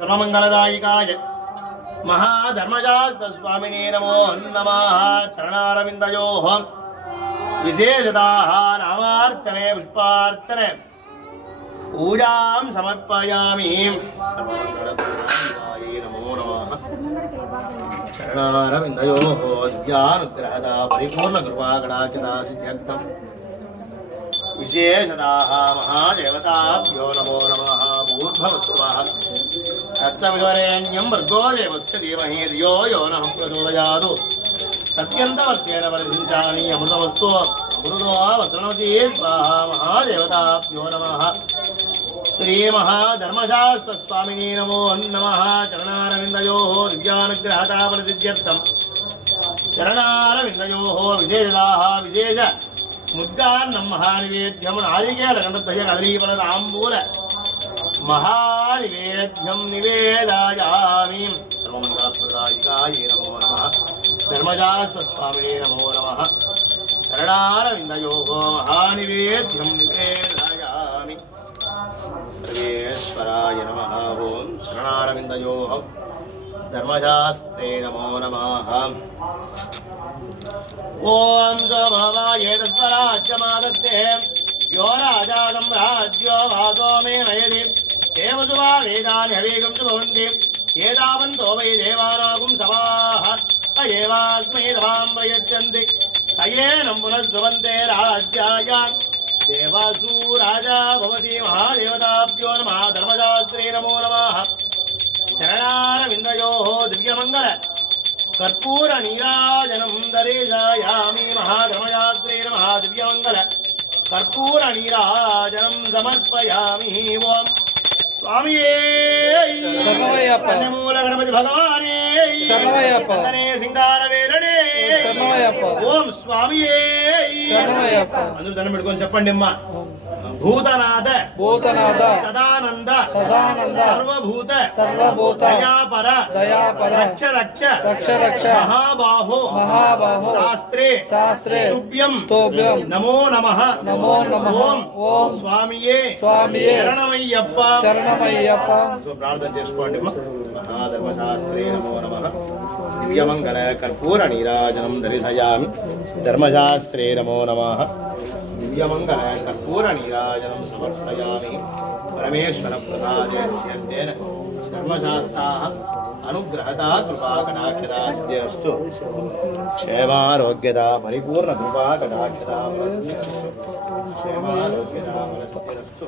सर्वमंगलदायिकाय महाधर्मशास्त्रस्वामिने नमो नमः। चरणारविन्दयोः विशेषतः नामार्चने पुष्पार्चने पूजां समर्पयामि। सर्वमंगलदायिकाय नमो नमः। चरणारविन्दयोः दिव्यानुग्रहदा परिपूर्णकृपाकटाक्षदा सिद्ध्यर्थम् विशेषतः महादेवताभ्यो नमो नमः। भूर्भुवस्सुवः तत्सवितुर्वरेण्यं भर्गो देवस्य धीमहि धियो यो नः प्रचोदयात्। सत्यन्तवर्तेन परिषिञ्चामि अमृतमस्तु अमृतो वसनोति स्वाहा। महादेवताभ्यो नमः। श्रीमहाधर्मशास्त्रस्वामिने नमो नमः। चरणारविन्दयोः दिव्यानुग्रहता प्रसिद्ध्यर्थम् चरणारविन्दयोः विशेषतः विशेष मुद्गान्नं महानिवेद्यं नारिकेलगण्डद्वय कदलीफलताम्बूल महानिवेद्यं निवेदयामि। सर्वमङ्गलप्रदायिकाय नमो नमः। धर्मशास्त्रस्वामिने नमो नमः। चरणारविन्दयोः महानिवेद्यं निवेदयामि। सर्वेश्वराय नमः। ओं चरणारविन्दयोः धर्मशास्त्रे नमो नमः। ओं स्वभावाये तत्पराज्यमादत्ते यो राजानं राज्यो वादो मे नयति देवसुवा वेदानि हवेगं च भवन्ति एतावन्तो वै देवानागुं सवाः अयेवास्मै तवां प्रयच्छन्ति स येनं पुनस्सुवन्ते राज्याय देवासु राजा भवति। महादेवताभ्यो नमः। धर्मशास्त्रे नमो नमः। चरणारविन्दयोः दिव्यमङ्गल कर्पूर नीराजनं दर्शयामि। महाधर्मशास्त्रे नमः। दिव्यमङ्गल कर्पूर नीराजनं समर्पयामि। ओं स्वामिये कन्यमूल गणपति भगवाने वन्दने सिंगारवेलने ओं स्वामिये अंदरू దండం పెట్టుకొని చెప్పండి అమ్మా। भूतनाथ भूतनाथ सदानंद सदानंद सर्वभूत सर्वभूत दयापर दयापर रक्ष रक्ष रक्ष रक्ष महाबाहो महाबाहो शास्त्रे शास्त्रे तुभ्यं तुभ्यं नमो नमः नमो नमः। ओम स्वामिये स्वामिये शरणमయ్యప్ప शरणमయ్యప్ప। సో ప్రార్థన చేసుకోండి అమ్మా। మహాధర్మశాస్త్రే నమో నమః। దివ్యమంగళ కర్పూర నీరాజనం దర్శయామి। ధర్మశాస్త్రే నమో నమః। दिव्यमंगल कर्पूर नीराजनं समर्पयामि। परमेश्वर प्रसादेन धर्मशास्त्राः अनुग्रहता कृपा कटाक्षता सिद्धिरस्तु। क्षेमारोग्यता परिपूर्ण कृपा कटाक्षता क्षेमारोग्यता सिद्धिरस्तु।